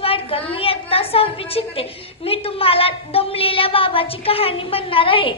वाडकर, मी इयत्ता 6वी शिकते. मी तुम्हाला दमलेल्या बाबाची कहाणी म्हणणार आहे.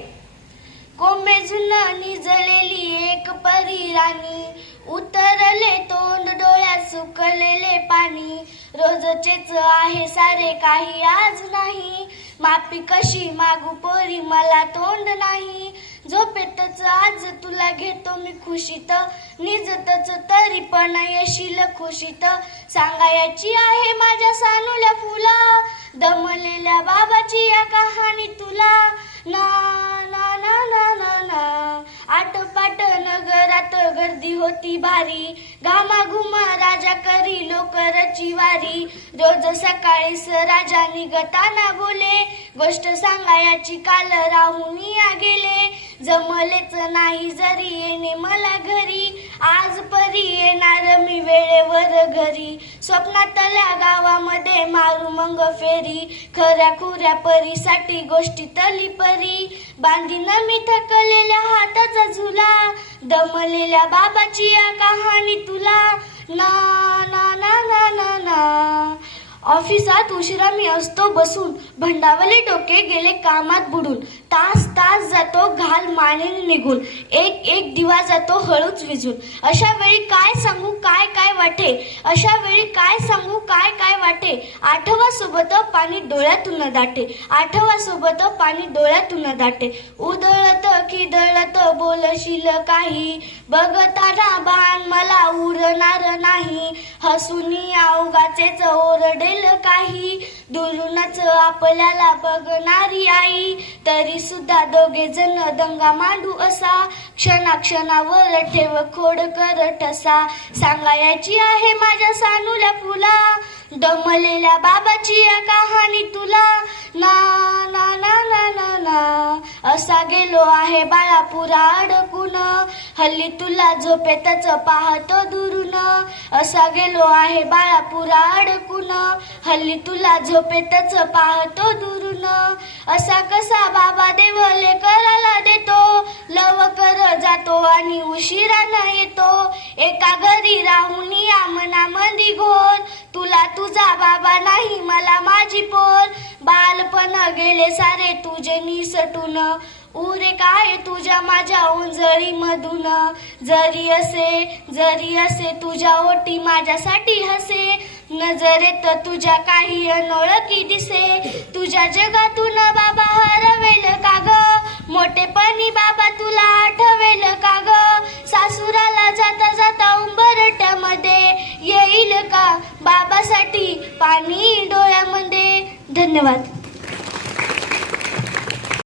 कोंबेजून निजलेली एक परी राणी, उतरले तोंड डोळ्यात सुकलेले पाणी. रोजचेच आहे सारे काही आज नाही, माफी कशी मागू पोरी मला तोंड नाही. झोपेतच आज तुला घेतो मी खुशीत, निजतच तरी पण येशील खुशीत. सांगायची आहे माझ्या सानुल्या फुला, दमलेल्या बाबाची या कहाणी तुला. ना ना ना ना ना ना, आटपाट नगरात गर्दी होती भारी, घामाघुमा राजा करी लोकरची वारी. रोज सकाळीस राजा निघताना बोले, गोष्ट सांगायची काल राहून या गेले. जमलेच नाही जरी येणे मला घरी, आज परी येणार मी वेळेवर घरी. स्वप्नातल्या गावामध्ये मारू मग फेरी, खऱ्या खुऱ्या परीसाठी गोष्टीतली परी. बांधीन मी थकलेल्या हाताचा झुला, दमलेल्या बाबाची या कहाणी तुला. ना ना ना ना ना ना. ऑफिसात उशिरा मी असतो बसून, भंडावले डोके गेले कामात बुडून. तास तास जातो घाल मानेने निघून, एक एक दिवा जातो हळूच विझून. अशा वेळी काय सांगू काय काय वाटे, अशा वेळी काय सांगू काय काय वाटे. आठवा सोबत पाणी डोळ्यातून दाटे, आठवा सोबत पाणी डोळ्यातून दाटे. उधळत खिदळत बोलशील काही, बघताना बाण मला उरणार नाही. हसूनी अवघाचेच ओरडे काही, दुरूनच आपल्याला बघणारी आई. तरी सुद्धा दोघे जण दंगा मांडू असा, क्षणाक्षणावर ठेव खोड कर ठसा. सांगायची आहे माझ्या सानुल्या फुला, दमलेल्या बाबाची या कहाणी तुला. ना ना ना ना ना ना. असा गेलो आहे बाळापुरा अडकून, हल्ली तुला झोपेतच पाहतो दुरून. असा गेलो आहे बाळापुरा अडकून, हल्ली तुला झोपेतच पाहतो दुरून. असा कसा बाबा देवले करायला देतो, लवकर जातो आणि उशिरानं येतो. एका घरी राहून या मनामंदी घोर, तुला तुझा बाबा नाही मला माझी पोर. बालपण गेले सारे तुझे निसटून, उरे काय तुझ्या माझ्या उंजळी मधून. जरी असे तुझ्या ओटी माझ्यासाठी हसे, नजरेत तुझ्या काही अनोळखी दिसे. तुझ्या जगातून बाबा हरवेल का ग, मोठेपणी बाबा तुला आठवेल का ग. सासुराला जाता जाता उंबरट्यामध्ये येईल का बाबासाठी पाणी डोळ्यामध्ये. धन्यवाद.